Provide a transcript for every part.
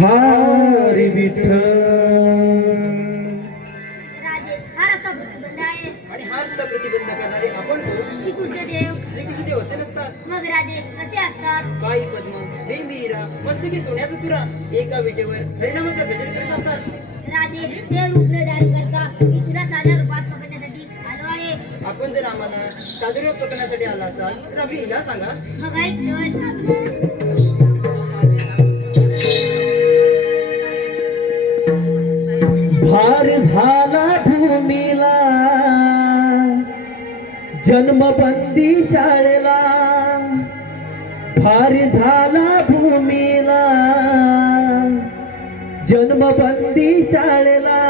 हरी विठ्ठल. प्रतिबंध आहे. आणि हा रस्ता प्रतिबंध करणारे आपण कोण? श्रीकृष्णदेव. श्रीकृष्णदेव असे नसतात. मग राजेश कसे असतात? पायी पद्म बेंबी हिरा मस्तकी सोन्याचा तुरा एका विटेवर हरिनामाचा गजर करत असतात. ते धारण करता. मी तुला साध्या रूपात पकडण्यासाठी आलो आहे. आपण जर आम्हाला सादर पकडण्यासाठी आला असाल तर आपली हिला सांगा. मग ऐक तर भूमीला जन्मबंदी शाळेला. भारी झाला भूमीला. जन्मबंदी शाळेला.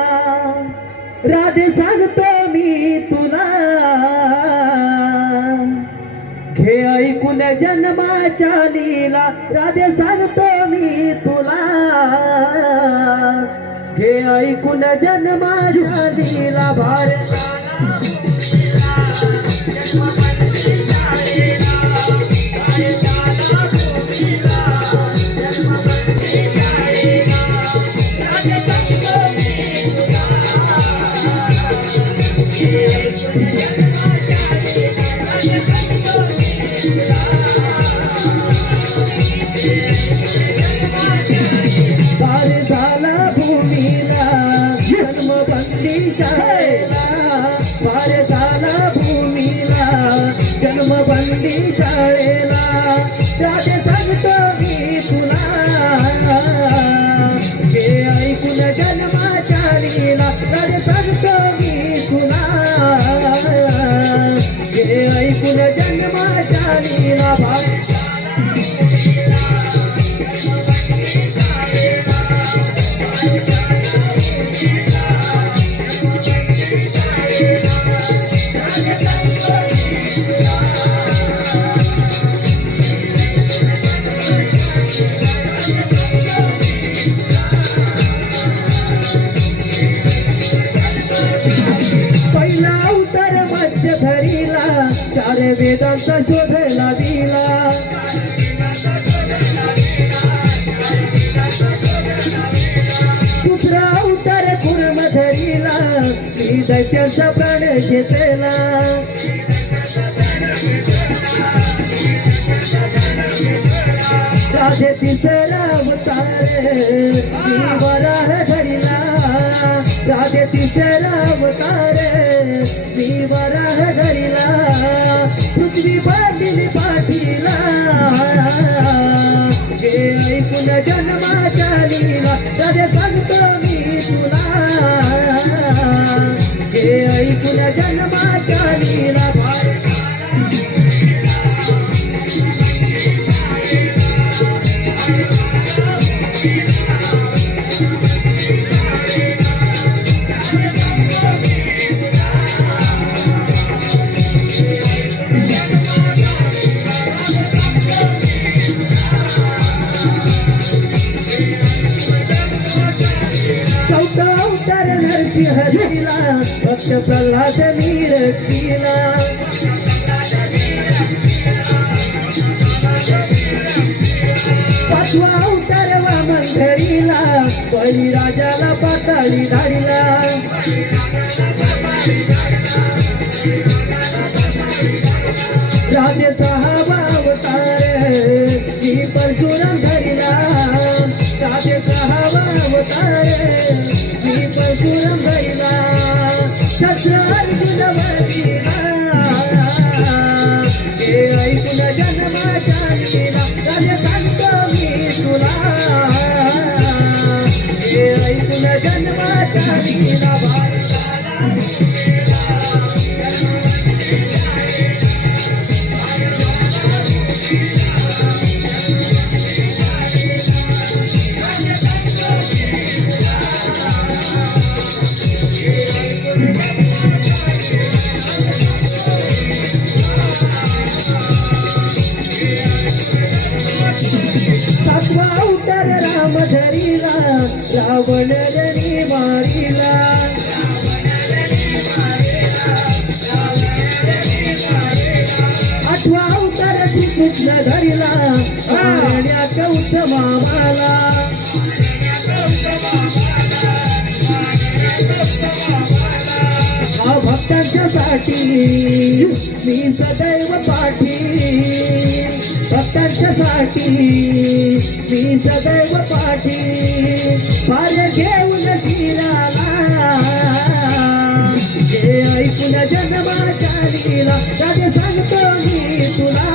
राधे सांगतो मी तुला. घे ऐकून जन्माच्या लीला. राधे सांगतो मी तुला. हे ऐकून जन्माच्या दिला भारत वेदांचा शोधला दिला. दुसरा उतार कुर्म धरीला. मी दैत्यांचा प्राण घेतला. राधे तिसरा अवतार मी वराह धरिला. राधे तिसरा अवतार मी 起飞。चौथा अवतार नरसिंह हरीला भक्त प्रल्हाद मीर किला पाचवा अवतार वामन धरीला बळी राजाला पाताळी धाडीला. राजे सहावा अवतार की परशुराम राम धरीला रावण जरी मारीला. आठवा अवतार कृष्ण धरीला पाण्याच्या उत्तमाला भक्तांच्या साठी मी सदैव पा पाठी मी सदैव पाठी पार घेऊन शिराला जे ऐकून जन्माच्या लीला त्याचे सांगतो मी तुला.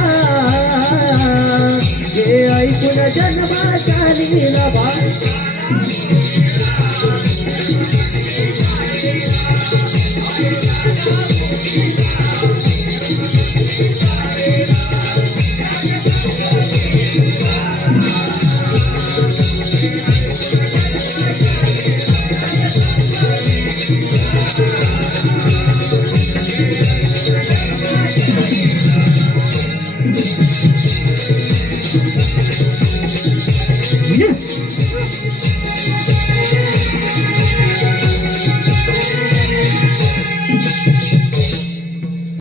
जे ऐकून जन्मा